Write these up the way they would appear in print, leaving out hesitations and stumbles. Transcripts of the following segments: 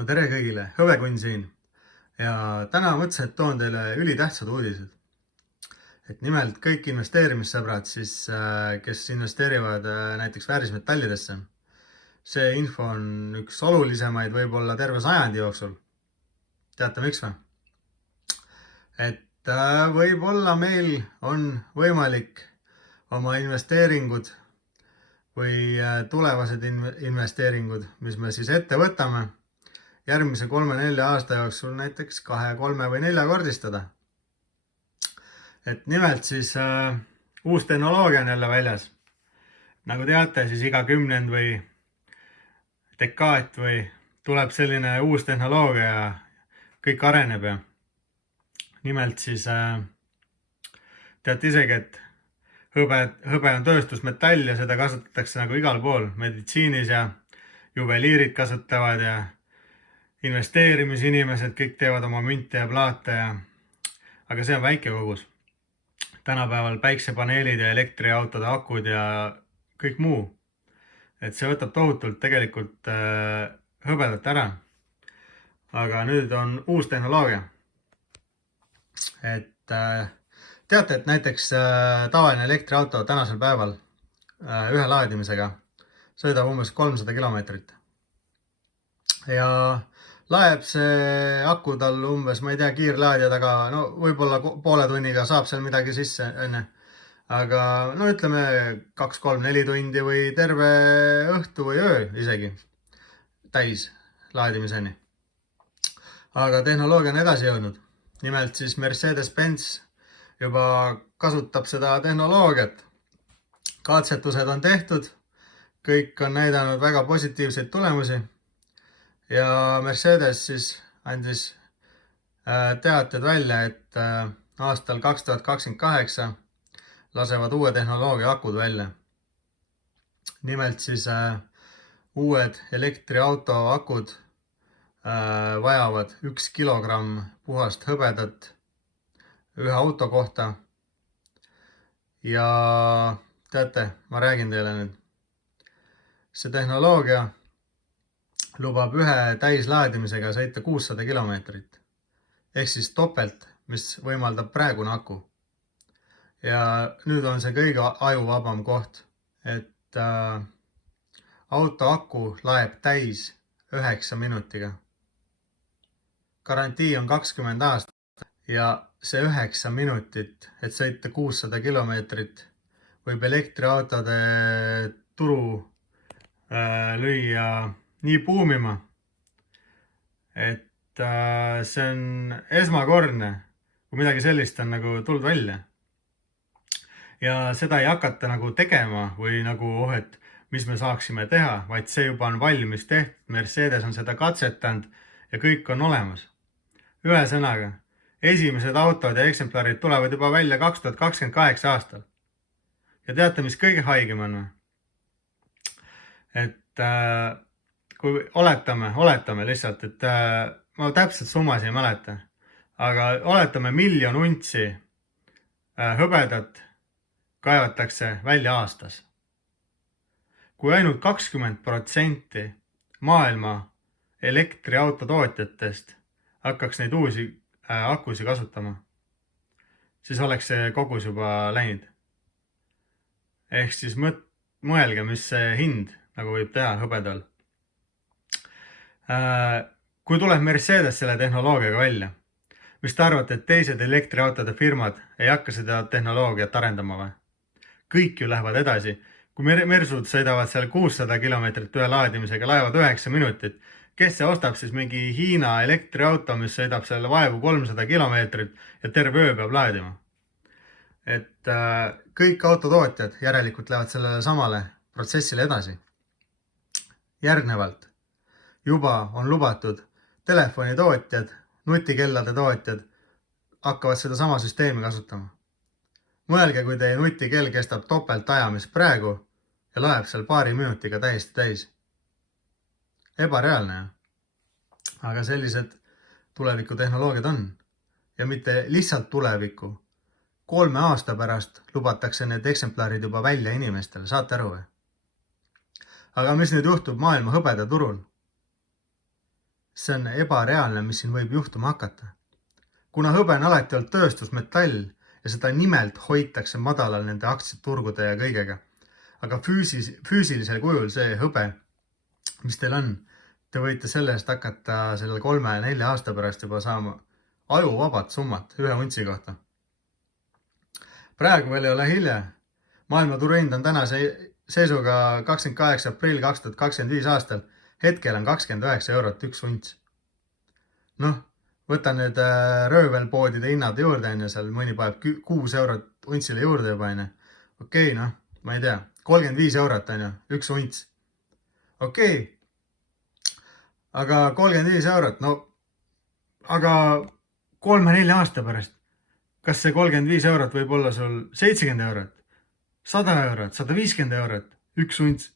No tere kõigile, Hõbekunn siin ja täna mõtlesin, et toon teile ülitähtsad uudised. Et nimelt kõik investeerimissõbrad, kes investeerivad näiteks väärismetallidesse. See info on üks olulisemaid võib-olla terve sajandi jooksul. Teate miks või? Et võib-olla meil on võimalik oma investeeringud või tulevased investeeringud, mis me siis ette võtame, järgmise 3-4 aasta jooksul näiteks 2, 3 või 4-kordistada. Et nimelt siis uus tehnoloogia on jälle väljas. Nagu teate, siis iga 10 või dekaat või tuleb selline uus tehnoloogia ja kõik areneb ja nimelt siis teate isegi, et hõbe on tööstusmetall ja seda kasutatakse nagu igal pool, meditsiinis ja juveliirid kasutavad ja investeerimisinimesed kõik teevad oma münte ja plaate aga see on väike kogus. Tänapäeval päiksepaneelid ja elektriautode akud ja kõik muu. Et see võtab tohutult tegelikult hõbedat ära. Aga nüüd on uus tehnoloogia. Et teate, et näiteks tavaline elektriauto tänasel päeval ühe laadimisega sõidab umbes 300 kilomeetrit. Ja laeb see aku tal umbes, ma ei tea, kiirlaadija taga, no võib-olla poole tunniga saab seal midagi sisse enne. Aga no ütleme 2, 3, 4 tundi või terve õhtu või öö isegi täis laadimiseni. Aga tehnoloogia on edasi jõudnud. Nimelt siis Mercedes-Benz juba kasutab seda tehnoloogiat. Katsetused on tehtud, kõik on näidanud väga positiivseid tulemusi. Ja Mercedes siis andis teated välja, et aastal 2028 lasevad uue tehnoloogia akud välja. Nimelt siis uued elektriauto akud vajavad 1 kilogramm puhast hõbedat ühe auto kohta. Ja teate, ma räägin teile nüüd. See tehnoloogia lubab ühe täislaadimisega sõita 600 kilomeetrit. Ehk siis topelt, mis võimaldab praegune aku. Ja nüüd on see kõige ajuvabam koht, et auto aku laeb täis 9 minutiga. Garantii on 20 aastat ja see 9 minutit, et sõita 600 kilomeetrit, võib elektriautode turu lüüa nii puumima, et see on esmakordne, kui midagi sellist on nagu tulnud välja. Ja seda ei hakata nagu tegema või nagu, et mis me saaksime teha, vaid see juba on valmis tehtud. Mercedes on seda katsetanud ja kõik on olemas. Ühesõnaga, esimesed autod ja eksemplarid tulevad juba välja 2028 aastal. Ja teate, mis kõige haigem on? Et kui oletame lihtsalt, et ma täpselt summas ei mäleta, aga oletame 1 miljon untsi hõbedat kaevatakse välja aastas. Kui ainult 20% maailma elektriautotootjatest hakkaks neid uusi akusi kasutama, siis oleks see kogus juba läinud. Ehk siis mõelge, mis see hind nagu võib teha hõbedal. Kui tuleb Mercedes selle tehnoloogiaga välja, mis te arvate, et teised elektriautode firmad ei hakka seda tehnoloogiat arendama või? Kõik ju lähevad edasi. Kui Mersud sõidavad seal 600 kilomeetrit ühe laadimisega, laevad 9 minutit, kes see ostab siis mingi Hiina elektriauto, mis sõidab seal vaevu 300 kilomeetrit ja terve öö peab laadima? Et kõik autotootjad järelikult lähevad sellele samale protsessile edasi. Järgnevalt juba on lubatud telefonitootjad, nutikellade tootjad hakkavad seda sama süsteemi kasutama. Mõelge, kui teie nutikell kestab topelt ajamist praegu ja laeb seal paari minutiga täiesti täis. Ebareaalne. Aga sellised tulevikutehnoloogiad on. Ja mitte lihtsalt tuleviku. 3 aasta pärast lubatakse need eksemplarid juba välja inimestele, saate aru või? Aga mis nüüd juhtub maailma hõbedaturul? see on ebareaalne, mis siin võib juhtuma hakata. Kuna hõbe on alati olnud tööstusmetall ja seda nimelt hoitakse madalal nende aktsiaturgude ja kõigega. Aga füüsilisel kujul see hõbe, mis teil on, te võite selle eest hakata selle 3-4 aasta pärast juba saama ajuvabad summat 1 untsi kohta. Praegu veel ei ole hilja. Maailmaturu hind on tänase seisuga 28. aprill 2025 aastal. Hetkel on 29 eurot 1 unts. Noh, võta need röövelpoodide hinnad juurde, seal mõni paneb 6 eurot untsile juurde juba. Okei, noh, ma ei tea, 35 eurot on ju, 1 unts. Okei, aga 35 eurot, no, aga 3-4 aasta pärast, kas see 35 eurot võib olla sul 70 eurot, 100 eurot, 150 eurot, 1 unts.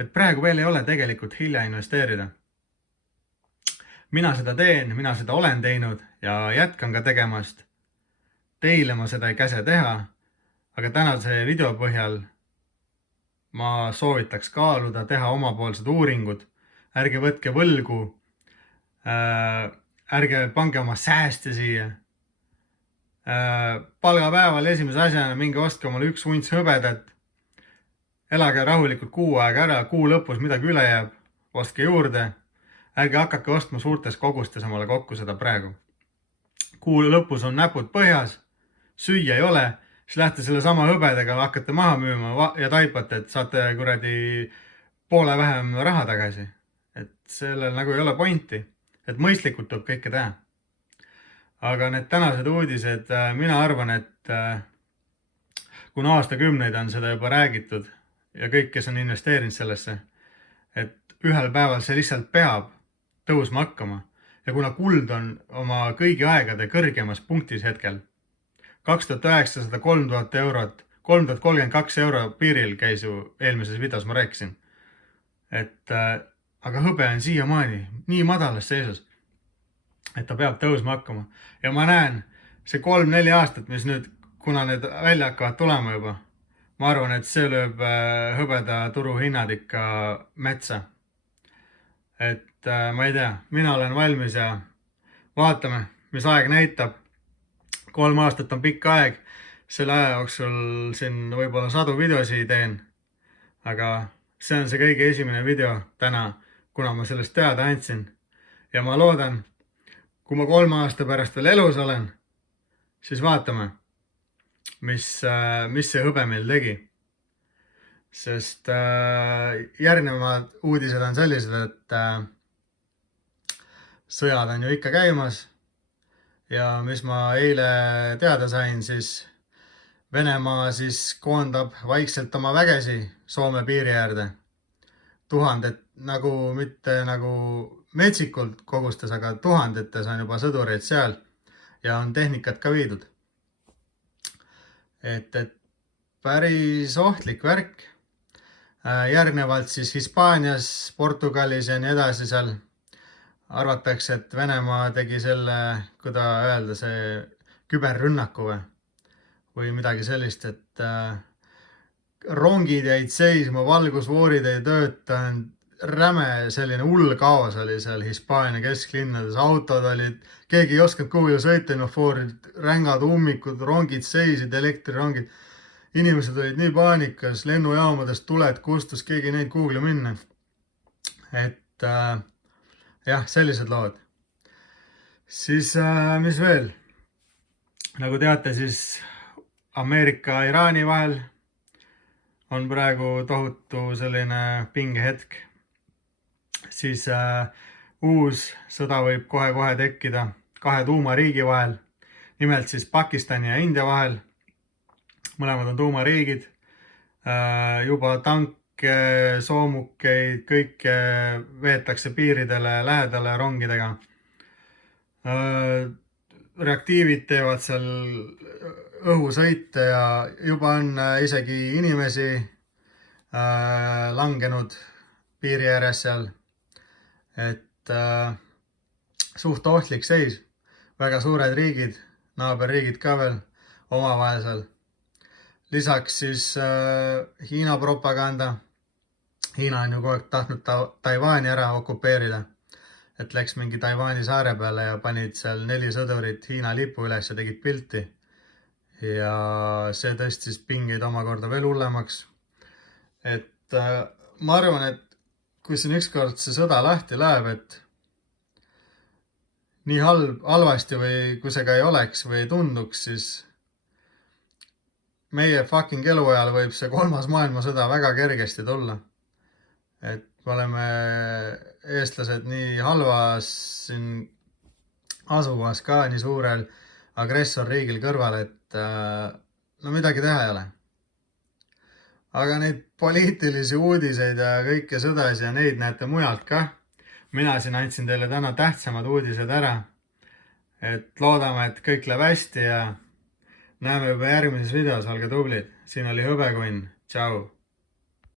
Et praegu veel ei ole tegelikult hilja investeerida. Mina seda teen, mina seda olen teinud ja jätkan ka tegemast. Teile ma seda ei käse teha, aga tänase video põhjal ma soovitaks kaaluda, teha omapoolsed uuringud. Ärge võtke võlgu, ärge pange oma sääste siia. Palgapäeval esimese asjana minge ostke omale 1 unts hõbedat. Elage rahulikult kuu aega ära, kuu lõpus midagi üle jääb, ostke juurde. Ärge hakake ostma suurtes kogustes omale kokku seda praegu. Kuu lõpus on näpud põhjas, süüa ei ole, siis lähte selle sama hõbedaga, hakkate maha müüma ja taipate, et saate kuradi poole vähem raha tagasi. Et sellel nagu ei ole pointi, et mõistlikult tuleb kõike teha. Aga need tänased uudised, mina arvan, et kuna aastakümneid on seda juba räägitud ja kõik, kes on investeerinud sellesse, et ühel päeval see lihtsalt peab tõusma hakkama. Ja kuna kuld on oma kõigi aegade kõrgemas punktis hetkel, 2900, 3000 eurot, 3032 euro piiril käis ju eelmises videos, ma rääkisin. Aga hõbe on siiamaani nii madalas seisus, et ta peab tõusma hakkama. Ja ma näen, see 3-4 aastat, mis nüüd, kuna need välja hakkavad tulema juba, ma arvan, et see lööb hõbeda turuhinnad ikka metsa. Et ma ei tea, mina olen valmis ja vaatame, mis aeg näitab. 3 aastat on pikk aeg, selle aja jooksul siin võib-olla 100 videosi teen. Aga see on see kõige esimene video täna, kuna ma sellest teada andsin. Ja ma loodan, kui ma 3 aasta pärast veel elus olen, siis vaatame, mis see hõbe meil tegi. Sest järgnevad uudised on sellised, et sõjad on ju ikka käimas ja mis ma eile teada sain, siis Venemaa siis koondab vaikselt oma vägesi Soome piiri äärde. 1000, nagu mitte nagu metsikult kogustes, aga 1000 on juba sõdureid seal ja on tehnikat ka viidud. Et päris ohtlik värk. Järgnevalt siis Hispaanias, Portugalis ja nii edasi seal arvatakse, et Venemaa tegi selle, kuida öelda, see küberrünnaku või midagi sellist, et rongid jäid seisma, valgusvoorid ei töötanud, räme selline hull kaos oli seal Hispaania kesklinnades, autod olid, keegi ei osanud kuhugi sõita, infofoorid, rängad ummikud, rongid seisid, elektrirongid. Inimesed olid nii paanikas, lennujaamadest tuled kustus, keegi ei näinud kuhugi minna. Et jah, sellised lood. Siis mis veel? Nagu teate, siis Ameerika ja Iraani vahel on praegu tohutu selline pingehetk. Siis uus sõda võib kohe tekkida 2 tuumariigi vahel. Nimelt siis Pakistani ja India vahel. Mõlemad on tuumariigid. Juba tanke, soomukeid, kõike veetakse piiridele lähedale rongidega. Reaktiivid teevad seal õhusõite ja juba on isegi inimesi langenud piiri ääres seal. Et suht ohtlik seis. Väga suured riigid, naaberriigid ka veel omavahel seal. Lisaks siis Hiina propaganda. Hiina on ju kogu aeg tahtnud Taiwani ära okupeerida. et läks mingi Taiwani saare peale ja panid seal 4 sõdurit Hiina lipu üles ja tegid pilti. Ja see tõstis pingeid omakorda veel hullemaks. Et ma arvan, et kui siin ükskord see sõda lahti läheb, et nii halvasti või kui see ka ei oleks või ei tunduks, siis meie fucking eluajal võib see 3. maailmasõda väga kergesti tulla. Et me oleme eestlased nii halvas siin asuvas ka, nii suurel agressorriigil kõrval, et no midagi teha ei ole. Aga neid poliitilisi uudiseid ja kõike sõdasi ja neid näete mujalt ka. Mina siin andsin teile täna tähtsamad uudised ära. Et loodame, et kõik läheb hästi ja näeme juba järgmises videos. Olge tublid. Siin oli Hõbekunn. Tšau!